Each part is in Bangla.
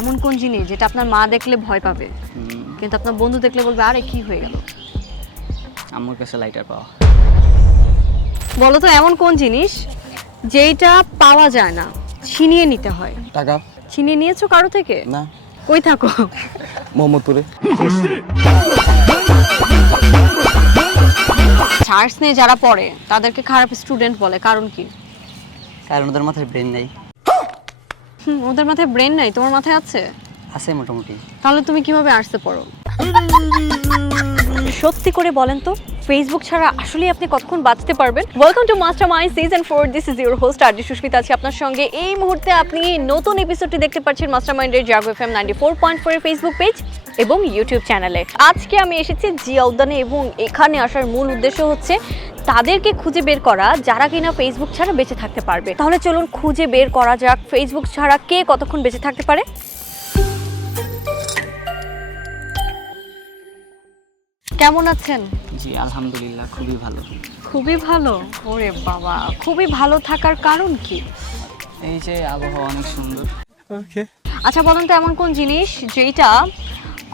এমন কোন জিনিস যেটা আপনার মা দেখলে ভয় পাবে কিন্তু আপনার বন্ধু দেখলে বলবে আরে কি হয়ে গেল? আম্মুর কাছে লাইটার পাওয়া। বলো তো এমন কোন জিনিস যেটা পাওয়া যায় না, ছিনিয়ে নিতে হয়? টাকা। ছিনিয়ে নিয়েছো কারো থেকে? না। কই থাকো? মোহাম্মদপুরে। আর্টস নিয়ে যারা পড়ে তাদেরকে খারাপ স্টুডেন্ট বলে, কারণ কি? কারণ ওদের মাথায় ব্রেন নেই। ওদের মাথায় ব্রেন নাই, তোমার মাথায় আছে? আছে মোটামুটি। তাহলে তুমি কিভাবে আর্টসে পড়ো? সত্যি করে বলেন তো, ফেসবুক ছাড়া আসলে আপনি কতক্ষণ বাঁচতে পারবেন? Welcome to Mastermind season 4। This is your host RJ Sushmita, আছি আপনার সঙ্গে। এই মুহূর্তে আপনি নতুন এপিসোডটি দেখতে পাচ্ছেন মাস্টারমাইন্ডের জাগো এফএম 94.4 এর ফেসবুক পেজ এবং ইউটিউব চ্যানেলে। আজকে আমি এসেছি জিয়া উদ্যানে এবং এখানে আসার মূল উদ্দেশ্য হচ্ছে তাদেরকে খুঁজে বের করা যারা কিনা ফেসবুক ছাড়া বেঁচে থাকতে পারবে। তাহলে চলুন খুঁজে বের করা যাক ফেসবুক ছাড়া কে কতক্ষণ বেঁচে থাকতে পারে। কেমন আছেন? জি আলহামদুলিল্লাহ, খুবই ভালো। খুবই ভালো? ওরে বাবা, খুবই ভালো থাকার কারণ কি? এই যে আবহাওয়া অনেক সুন্দর। আচ্ছা বলুন তো এমন কোন জিনিস যেটা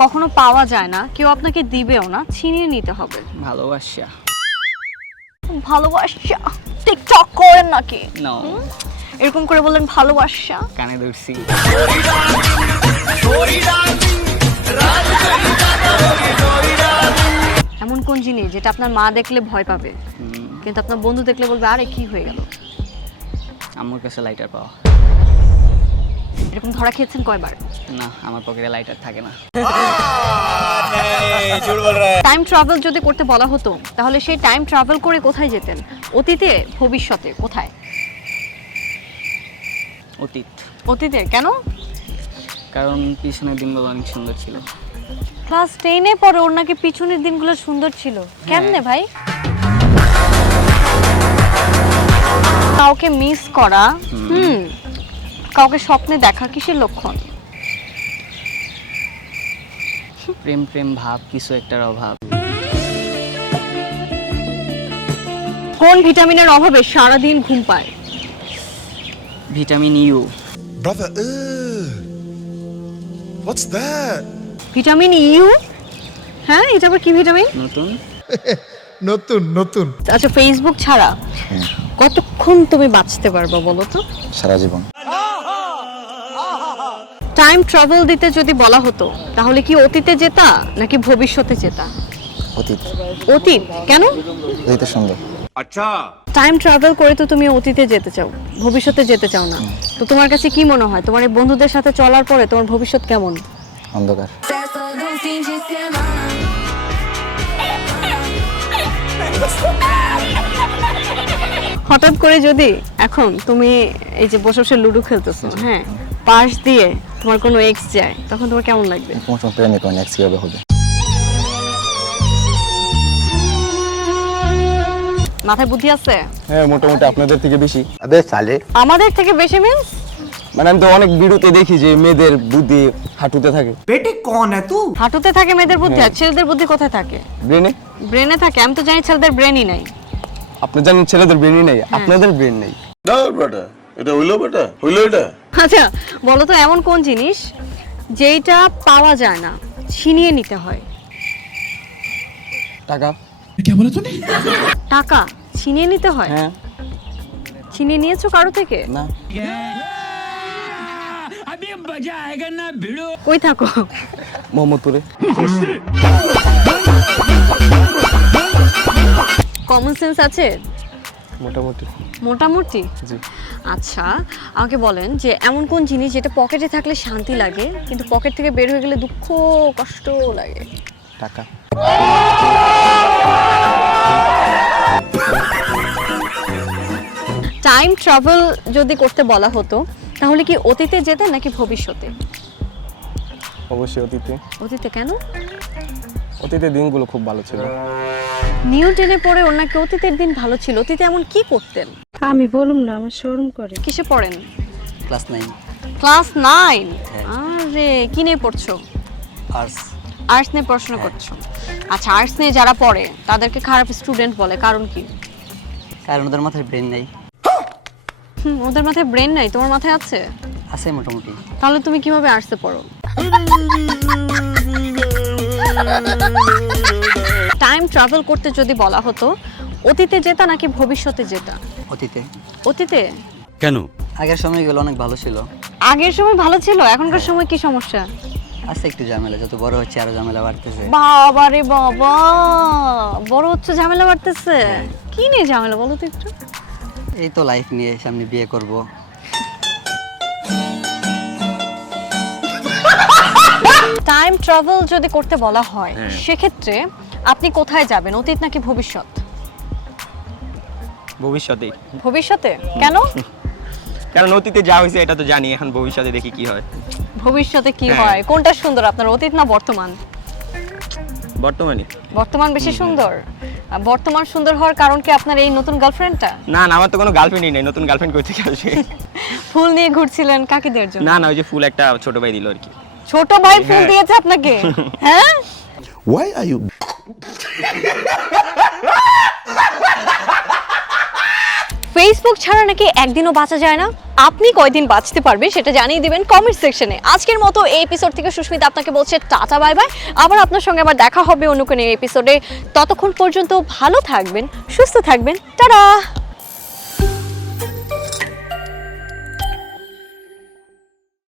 কখনো পাওয়া যায় না, কেউ আপনাকে দিবেও না, ছিনিয়ে নিতে হবে? ভালোবাসা। ভালোবাসা? টিকটক করেন নাকি? নো। এরকম করে বললেন ভালোবাসা। কানে ধরছি। এমন কোন জিনিস যেটা আপনার মা দেখলে ভয় পাবে কিন্তু আপনার বন্ধু দেখলে বলবে আরে কি হয়ে গেল? আম্মুর কাছে লাইটার পাওয়া। এরকম ধরা খেয়েছেন কয়বার? না, আমার পকেটে লাইটার থাকে না। টাইম ট্রাভেল যদি করতে বলা হতো তাহলে সেই টাইম ট্রাভেল করে কোথায় যেতেন? অতীতে, ভবিষ্যতে, কোথায়? অতীত। অতীতে কেন? কারণ পিছনের দিনগুলো অনেক সুন্দর ছিল। ক্লাস 10-এ পরে ওর নাকি পিছনের দিনগুলো সুন্দর ছিল। কেমনে ভাই? কাউকে মিস করা, কাউকে স্বপ্নে দেখা কিসের লক্ষণ? প্রেম প্রেম ভাব, কিছু একটার অভাব। কোন ভিটামিনের অভাবে সারাদিন ঘুম পায়? Vitamin U. Brother, what's that? Vitamin U? হ্যাঁ, এটা আবার কি ভিটামিন? নতুন। নতুন আচ্ছা, ফেসবুক ছাড়া কতক্ষণ তুমি বাঁচতে পারবে বলো তো? সারা জীবন। টাইম ট্রাভেল দিতে যদি বলা হতো তাহলে কি অতীতে যেতা নাকি ভবিষ্যতে যেতা? অতীত। অতীত কেন? অতীতের সুন্দর। টাইম ট্রাভেল করে তো তুমি অতীতে যেতে চাও, ভবিষ্যতে যেতে চাও না। তো তোমার কাছে কি মনে হয় তোমার এই বন্ধুদের সাথে চলার পরে তোমার ভবিষ্যৎ কেমন? অন্ধকার। হঠাৎ করে যদি এখন তুমি এই যে বসে বসে লুডো খেলতেছো, হ্যাঁ, পাশ দিয়ে তোমার কোনো এক্স যায়, তখন তোমার কেমন লাগবে? তোমার সঙ্গে প্রেমে কোনো নেক্সট কিভাবে হবে? মাথায় বুদ্ধি আছে? হ্যাঁ, মোটামুটি আপনাদের থেকে বেশি। আমাদের থেকে বেশি মিন্স? মানে আমি তো অনেক ভিডিওতে দেখি যে মেয়েদের বুদ্ধি হাঁটুতে থাকে। হাঁটুতে থাকে মেয়েদের বুদ্ধি, আর ছেলেদের বুদ্ধি কোথায় থাকে? ব্রেনে। ব্রেনে থাকে? আমি তো জানি ছেলেদের ব্রেনই নাই। আপনি জানেন ছেলেদের ব্রেনই নেই, আপনাদের ব্রেন নেই। না বেটা, এটা হইলো এটা আচ্ছা বলো তো এমন কোন জিনিস যেটা পাওয়া যায় না, ছিনিয়ে নিতে হয়? টাকা। টাকা ছিনিয়ে নিতে হয়? হ্যাঁ। ছিনিয়ে নিয়েছো কারো থেকে? না। কই থাকো? মোহাম্মদপুরে। কমন সেন্স আছে? মোটামুটি। মোটামুটি। জি। আচ্ছা আমাকে বলেন যে এমন কোন জিনিস যেটা পকেটে থাকলে শান্তি লাগে কিন্তু পকেট থেকে বের হয়ে গেলে দুঃখ কষ্ট লাগে? টাকা। টাইম ট্রাভেল যদি করতে বলা হতো তাহলে কি অতীতে যেতে নাকি ভবিষ্যতে? অবশ্যই অতীতে। অতীতে কেন? অতীতের দিনগুলো খুব ভালো ছিল। নিউটনে পড়ে ওর নাকি অতীতের দিন ভালো ছিল। অতীতে এমন কি করতেন? আমি বলুম না, আমার শরম করে। কিসে পড়েন? ক্লাস 9। ক্লাস 9? হ্যাঁ। আরে কি নিয়ে পড়ছো? আর্টস। আর্টস নিয়ে পড়াশোনা করছো? আচ্ছা, আর্টস নিয়ে যারা পড়ে তাদেরকে খারাপ স্টুডেন্ট বলে, কারণ কি? কারণ ওদের মাথায় ব্রেন নেই। ওদের মাথায় ব্রেন নাই, তোমার মাথায় আছে? আছে মোটামুটি। তাহলে তুমি কিভাবে আর্টসে পড়ো? টাইম ট্রাভেল করতে যদি বলা হতো অতীতে যেতা নাকি ভবিষ্যতে যেতা? অতীতে। অতীতে? কেন? আগের সময়গুলো অনেক ভালো ছিল। আগের সময় ভালো ছিল, এখনকার সময় কি সমস্যা? আছে একটু ঝামেলা, যত বড় হচ্ছে আরো ঝামেলা বাড়তেছে। বাবা রে বাবা, বড় হচ্ছে ঝামেলা বাড়তেছে। কি নিয়ে ঝামেলা বলো তো একটু? এই তো লাইফ নিয়ে, সামনে বিয়ে করব। টাইম ট্রাভেল যদি করতে বলা হয় সেক্ষেত্রে আপনি কোথায় যাবেন, অতীত নাকি ভবিষ্যৎ? ভবিষ্যতে, ভবিষ্যতে কেন? কারণ অতীতে যা হয়েছে এটা তো জানি, এখন ভবিষ্যতে দেখি কি হয়। ভবিষ্যতে কি হ্যাঁ। হয়? কোনটা সুন্দর আপনার, অতীত না বর্তমান? বর্তমানে বর্তমান বেশি সুন্দর। বর্তমান সুন্দর হওয়ার কারণ কি আপনার এই নতুন গার্লফ্রেন্ডটা? না না, আমার তো কোনো গার্লফ্রেন্ডই নেই, নতুন গার্লফ্রেন্ড করতে আসবে। ফুল নিয়ে ঘুরছিলেন কাকে দেওয়ার জন্য? না না, ওই যে ফুল একটা ছোট ভাই দিল আর কি। ছোট ভাই ফুল হ্যাঁ। দিয়েছে আপনাকে? হ্যাঁ, Why are you ফেসবুক ছাড়া নাকি একদিনও বাঁচা যায় না। আপনি কয়দিন বাঁচতে পারবেন সেটা জানিয়ে দিবেন কমেন্ট সেকশনে। আজকের মতো এই এপিসোড থেকে সুস্মিতা আপনাকে বলছে টাটা বাই বাই। আবার আপনার সঙ্গে আবার দেখা হবে অন্য কোনো এপিসোডে। ততক্ষণ পর্যন্ত ভালো থাকবেন, সুস্থ থাকবেন। টাটা।